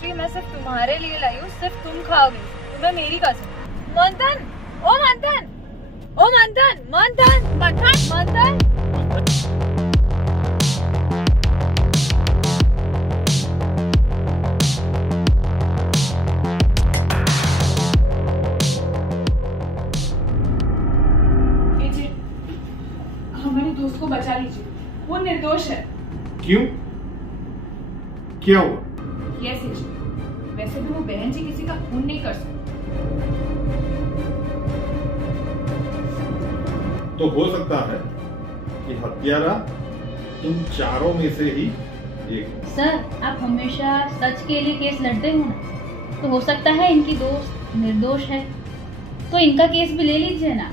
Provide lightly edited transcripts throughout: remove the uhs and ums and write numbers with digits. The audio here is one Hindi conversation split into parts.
पेस्ट्री मैं सिर्फ तुम्हारे लिए लाई हूँ, सिर्फ तुम खाओगे, तुम्हें मेरी कसम। मंथन, ओ मंथन, ओ मंथन, मंथन, मंथन, मंथन। हमारे दोस्त को बचा लीजिए, वो निर्दोष है। क्यों? क्या हुआ? यस जी, वैसे भी वो बहन जी किसी का खून नहीं कर सकती। तो हो सकता है कि हत्यारा तुम चारों में से ही एक। सर, आप हमेशा सच के लिए केस लड़ते हो ना, तो हो सकता है इनकी दोस्त निर्दोष है, तो इनका केस भी ले लीजिए ना।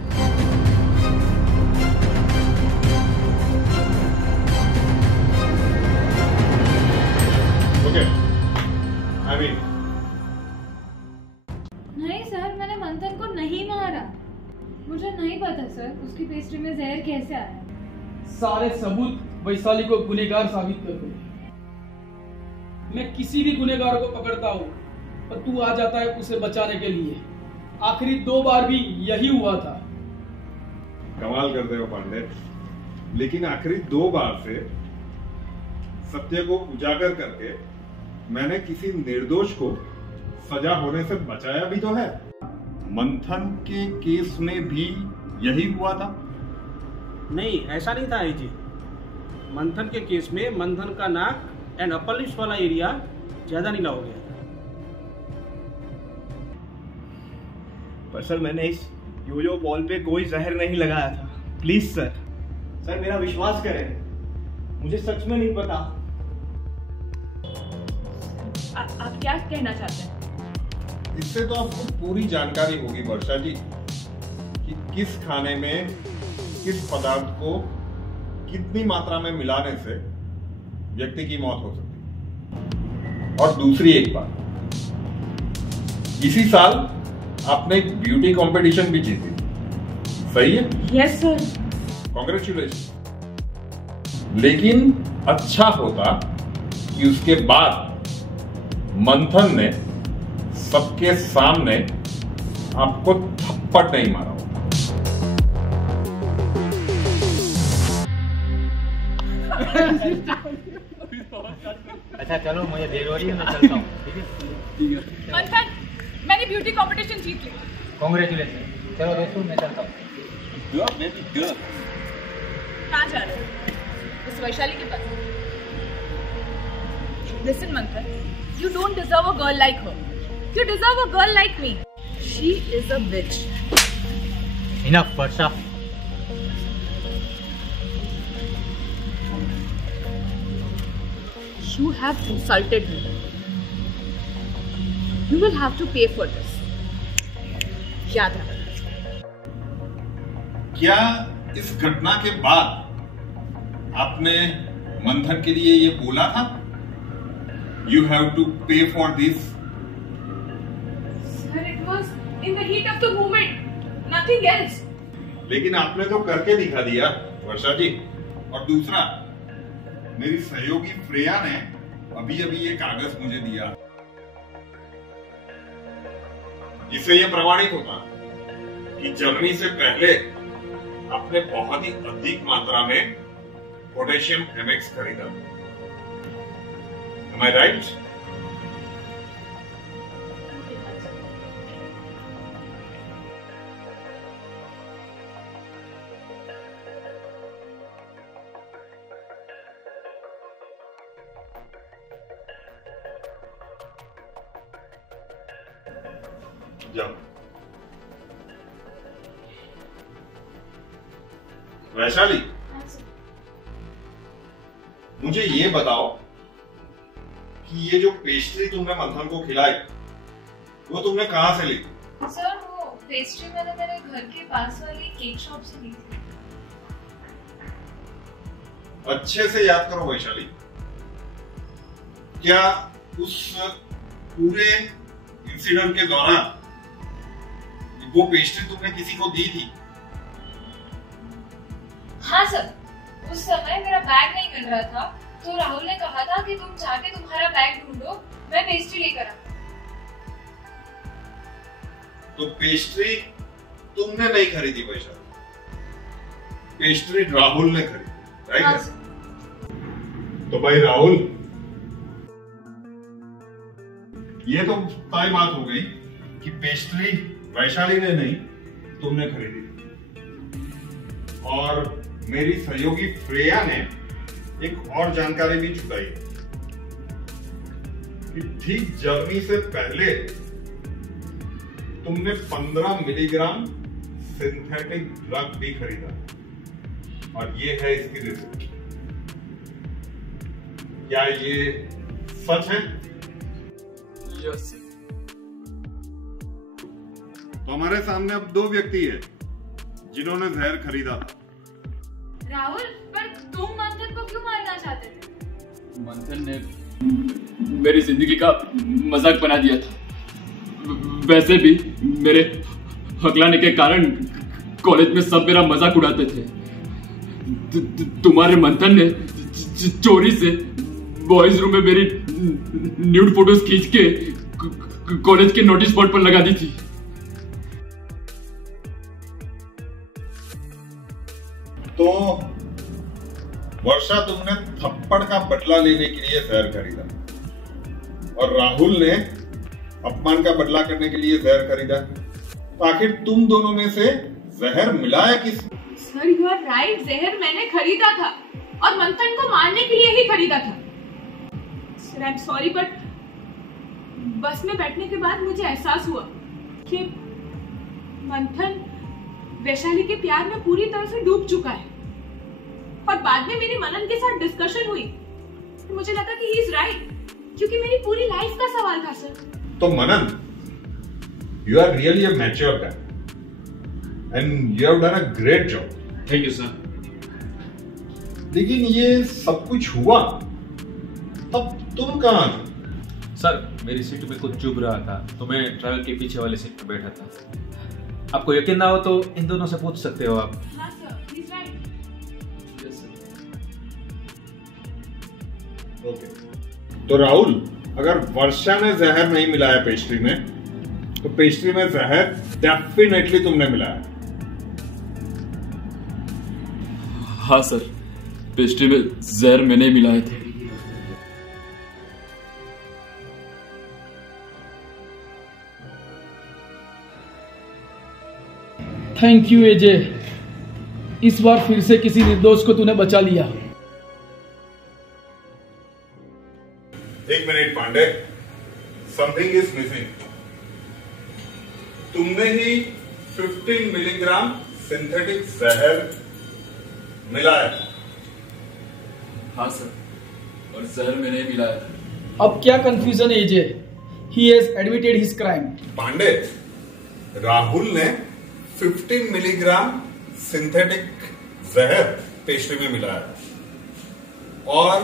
नहीं सर, मैंने मंथन को नहीं मारा। मुझे नहीं पता सर उसकी पेस्ट्री में जहर कैसे आया। सारे सबूत वैशाली को गुनहगार साबित कर दे। मैं किसी भी गुनहगार को पकड़ता हूँ और तू आ जाता है उसे बचाने के लिए। आखिरी 2 बार भी यही हुआ था। कमाल करते हो पांडे, लेकिन आखिरी 2 बार से सत्य को उजागर करके मैंने किसी निर्दोष को सजा होने से बचाया भी तो है। मंथन के केस में भी यही हुआ था। नहीं, ऐसा नहीं था जी। मंथन के केस में मंथन का नाक एंड अपर लिप्स वाला एरिया ज्यादा नीला हो गया था। पर सर, मैंने इस योयो बॉल पे कोई जहर नहीं लगाया था। प्लीज सर, मेरा विश्वास करें, मुझे सच में नहीं पता। आप क्या कहना चाहते हैं? इससे तो आपको पूरी जानकारी होगी वर्षा जी कि किस खाने में किस पदार्थ को कितनी मात्रा में मिलाने से व्यक्ति की मौत हो सकती है। और दूसरी एक बात, इसी साल आपने एक ब्यूटी कंपटीशन भी जीती, सही है? Yes sir. कांग्रेचुलेशन। लेकिन अच्छा होता कि उसके बाद मंथन ने सबके सामने आपको थप्पड़ नहीं मारा होता। अच्छा चलो, मुझे देर हो रही है, मैं चलता हूँ। ठीक है मंथन, मैंने ब्यूटी कंपटीशन जीत ली। कांग्रेचुलेशन। चलो दोस्तों, मैं चलता हूँ। कहाँ जा रहे हो? उस वैशाली के पास। Listen मंथन, you don't deserve a girl like her. You deserve a girl like me. She is a bitch. Enough, Varsha. You have insulted me. You will have to pay for this. याद रखना। क्या इस घटना के बाद आपने मंथन के लिए ये बोला था, You have to pay for this? Sir, it was in the heat of the moment. Nothing else. लेकिन आपने तो करके दिखा दिया वर्षा जी। और दूसरा, मेरी सहयोगी फ्रेया ने अभी अभी ये कागज मुझे दिया, इससे ये प्रमाणित होता कि जर्नी से पहले आपने बहुत ही अधिक मात्रा में पोटेशियम हेमेक्स खरीदा। Am I right? जाओ। वैशाली, मुझे ये बताओ कि ये जो पेस्ट्री तुमने मंथन को खिलाई, वो तुमने कहाँ से ली? सर, वो पेस्ट्री मैंने मेरे घर के पास वाली केक शॉप से ली थी। अच्छे से याद करो वैशाली, क्या उस पूरे इंसिडेंट के दौरान वो पेस्ट्री तुमने किसी को दी थी? हाँ सर, उस समय मेरा बैग नहीं मिल रहा था, तो राहुल ने कहा था कि तुम जाके तुम्हारा बैग ढूंढो मैं पेस्ट्री लेकर आ। तो पेस्ट्री तुमने नहीं खरीदी वैशाली, पेस्ट्री राहुल ने खरीदी, राइट? हाँ सर। तो भाई राहुल, ये तो तय बात हो गई कि पेस्ट्री वैशाली ने नहीं तुमने खरीदी। और मेरी सहयोगी श्रेया ने एक और जानकारी भी छुपाई कि ठीक जर्नी से पहले तुमने 15 मिलीग्राम सिंथेटिक ड्रग भी खरीदा, और ये है इसकी रिपोर्ट। क्या ये सच है? यस। तो हमारे सामने अब 2 व्यक्ति है जिन्होंने जहर खरीदा था। राहुल, पर तुम मंथन को क्यों मारना चाहते थे? मंथन ने मेरी जिंदगी का मजाक बना दिया था। वैसे भी मेरे हकलाने के कारण कॉलेज में सब मेरा मजाक उड़ाते थे। तुम्हारे मंथन ने चोरी से बॉयज रूम में मेरी न्यूड फोटोज खींच के कॉलेज के नोटिस बोर्ड पर लगा दी थी। तो वर्षा, तुमने थप्पड़ का बदला लेने के लिए जहर खरीदा, और राहुल ने अपमान का बदला करने के लिए जहर खरीदा। तो आखिर तुम दोनों में से जहर मिलाया किस? सर यू आर राइट, जहर मैंने खरीदा था और मंथन को मारने के लिए ही खरीदा था। Sir I am sorry, but बस में बैठने के बाद मुझे एहसास हुआ कि मंथन वैशाली के प्यार में पूरी तरह से डूब चुका है। और बाद में मेरी मनन के साथ डिस्कशन हुई तो मुझे लगा कि ही इज राइट, क्योंकि मेरी पूरी लाइफ का सवाल था सर। तो Manan, you are really a mature guy and you have done a great job. Thank you sir. लेकिन ये सब कुछ हुआ तब तुम कहां थे? सर, मेरी सीट में कुछ चुभ रहा था तो मैं ट्रैवल के पीछे वाली सीट पर बैठा था। आपको यकीन ना हो तो इन दोनों से पूछ सकते हो आप। हाँ sir, he is right. Okay. तो राहुल, अगर वर्षा ने जहर नहीं मिलाया पेस्ट्री में, तो पेस्ट्री में जहर डेफिनेटली तुमने मिलाया। हाँ सर, पेस्ट्री में जहर मैंने मिलाए थे। थैंक यू एजे, इस बार फिर से किसी निर्दोष को तूने बचा लिया। एक minute Pandey, something is missing. तुमने ही 15 मिलीग्राम सिंथेटिक जहर मिलाया। हाँ सर, और जहर मैंने मिलाया था। अब क्या कंफ्यूजन है AJ? He has admitted his crime. Pandey, Rahul ने 15 मिलीग्राम सिंथेटिक जहर पेस्ट्री में मिलाया, और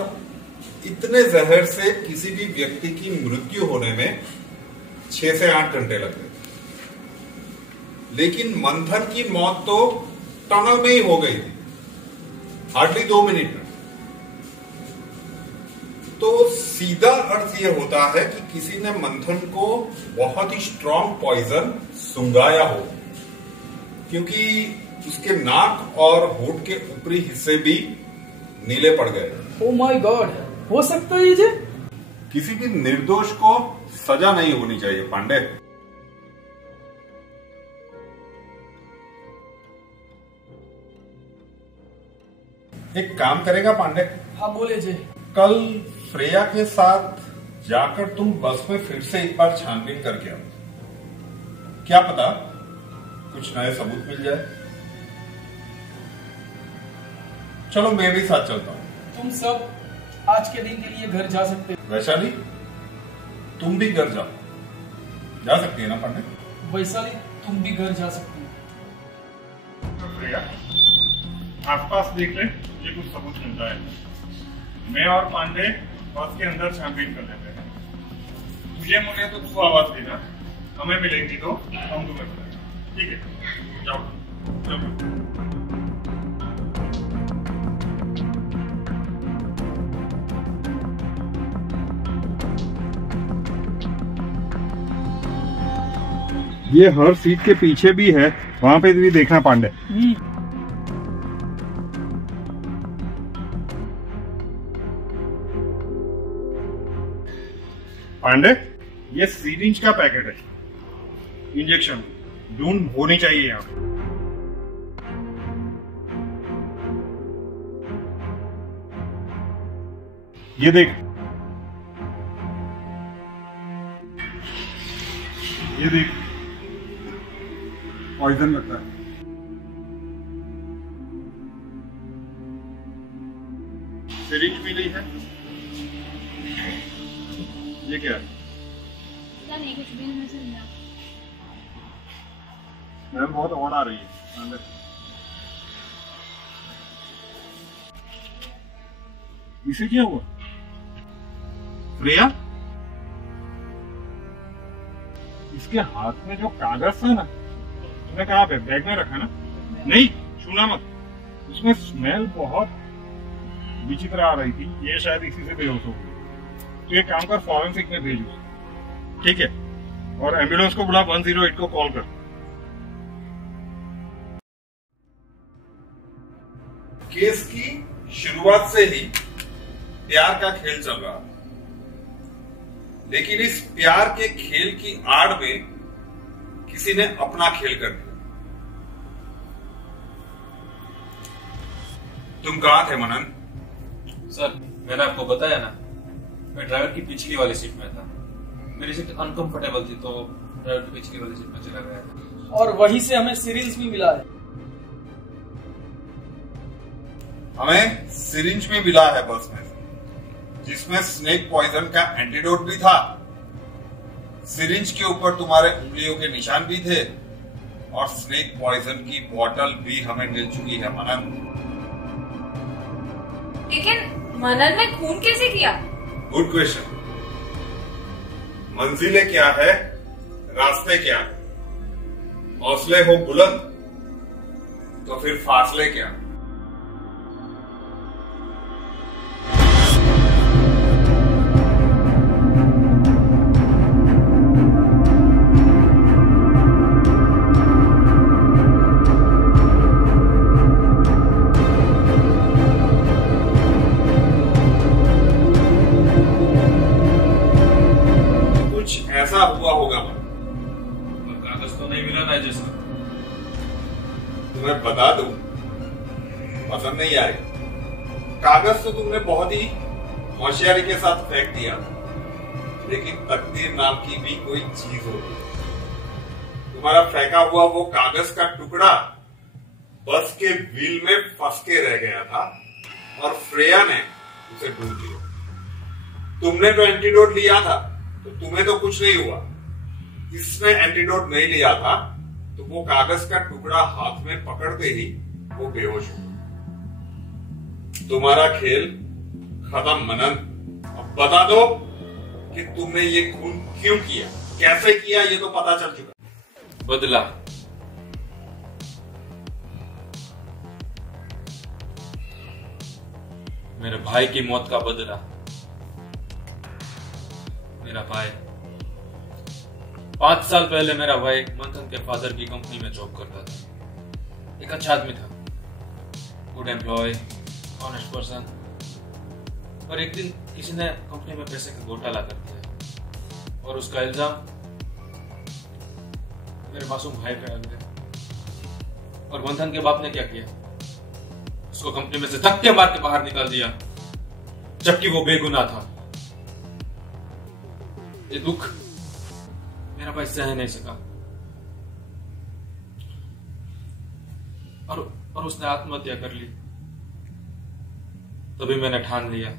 इतने जहर से किसी भी व्यक्ति की मृत्यु होने में 6 से 8 घंटे लगते। लेकिन मंथन की मौत तो टनल में ही हो गई थी, हार्डली 2 मिनट में। तो सीधा अर्थ यह होता है कि किसी ने मंथन को बहुत ही स्ट्रॉन्ग पॉइजन सुंघाया हो, क्योंकि उसके नाक और होठ के ऊपरी हिस्से भी नीले पड़ गए। ओह माय गॉड, हो सकता है ये? किसी भी निर्दोष को सजा नहीं होनी चाहिए पांडे। एक काम करेगा पांडे? हाँ बोले जे। कल श्रेया के साथ जाकर तुम बस में फिर से एक बार छानबीन करके आओ। क्या पता कुछ नए सबूत मिल जाए। चलो मैं भी साथ चलता हूं। तुम सब आज के दिन के लिए घर जा सकते हो। वैशाली, तुम भी घर जाओ। जा सकती है ना पांडे? वैशाली, तुम भी घर जा सकती हो। श्रेया, आसपास देख ले, ये कुछ सबूत मिलता है। मैं और पांडे बस के अंदर छानबीन कर लेते हैं। तुझे मुझे तो तू आवाज देना, हमें मिलेंगी तो हम तुम्हें बताएंगे। ठीक है, जाओ चलो। ये हर सीट के पीछे भी है, वहां पे भी देखना पांडे। पांडे, ये सिरिंज का पैकेट है, इंजेक्शन ढूंढ होनी चाहिए यहाँ पे। ये देख, ये देख, पॉइजन लगता है। सिरिंज मिली है। ये क्या है? नहीं, कुछ भी नहीं समझा। मैम बहुत ऑड आ रही है अंदर। इसे क्या हुआ? प्रिया, इसके हाथ में जो कागज था ना, तुमने कहा बैग में रखा ना? नहीं, छूना मत। उसमें स्मेल बहुत विचित्र आ रही थी, ये शायद इसी से बेहोश हो गई। तो एक काम कर, फॉरेंसिक में भेज उसे, ठीक है? और एम्बुलेंस को बुला, 108 को कॉल कर। केस की शुरुआत से ही प्यार का खेल चल रहा, लेकिन इस प्यार के खेल की आड़ में किसी ने अपना खेल कर दिया। तुम कहां थे मनन? सर, मैंने आपको बताया ना, मैं ड्राइवर की पिछली वाली सीट में था। मेरी सीट अनकंफर्टेबल थी तो ड्राइवर की पिछली वाली सीट में चला गया था। और वहीं से हमें सिरिंज भी मिला है। हमें सिरिंज भी मिला है बस में, जिसमें स्नेक पॉइजन का एंटीडोट भी था। सिरिंज के ऊपर तुम्हारे उंगलियों के निशान भी थे और स्नेक पॉइजन की बोतल भी हमें मिल चुकी है मनन। लेकिन मनन ने खून कैसे किया? Good question. मंजिलें क्या है, रास्ते क्या है? हौसले हो बुलंद तो फिर फासले क्या? ऐसा हुआ होगा और कागज तो नहीं मिला ना जैसा। तुम्हें बता दूं, पसंद नहीं आए। कागज तो तुमने बहुत ही होशियारी के साथ फेंक दिया, लेकिन तकदीर नाम की भी कोई चीज होती है। तुम्हारा फेंका हुआ वो कागज का टुकड़ा बस के व्हील में फंस के रह गया था और फ्रेया ने उसे ढूंढ लिया। तुमने तो एंटीडोट लिया था तो तुम्हें तो कुछ नहीं हुआ। इसने एंटीडोट नहीं लिया था तो वो कागज का टुकड़ा हाथ में पकड़ते ही वो बेहोश हो। तुम्हारा खेल खत्म मनन। अब बता दो कि तुमने ये खून क्यों किया, कैसे किया, ये तो पता चल चुका। बदला। मेरे भाई की मौत का बदला। मेरा भाई 5 साल पहले मेरा भाई मंथन के फादर की कंपनी में जॉब करता था। एक अच्छा आदमी था, गुड एम्प्लॉय, ऑनेस्ट पर्सन। पर एक दिन किसी ने कंपनी में पैसे का घोटाला कर दिया और उसका इल्जाम मेरे मासूम भाई पे आ गया। और मंथन के बाप ने क्या किया? उसको कंपनी में से धक्के मार के बाहर निकाल दिया, जबकि वो बेगुनाह था। ये दुख मेरा भाई सह नहीं सका और उसने आत्महत्या कर ली। तभी मैंने ठान लिया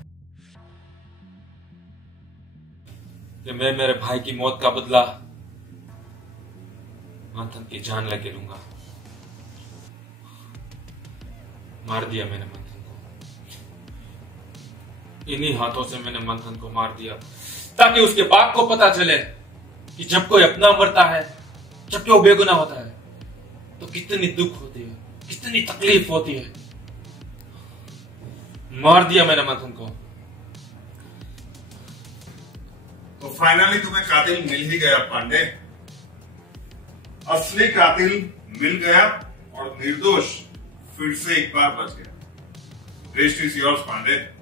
कि मैं मेरे भाई की मौत का बदला मंथन की जान लेके लूंगा। मार दिया मैंने मंथन को। इन्हीं हाथों से मैंने मंथन को मार दिया ताकि उसके बाप को पता चले कि जब कोई अपना मरता है, जब वो बेगुनाह होता है, तो कितनी दुख होती है, कितनी तकलीफ होती है। मार दिया मैंने मंथन को। तो फाइनली तुम्हें कातिल मिल ही गया पांडे। असली कातिल मिल गया और निर्दोष फिर से एक बार बच गया। Test is yours Pandey.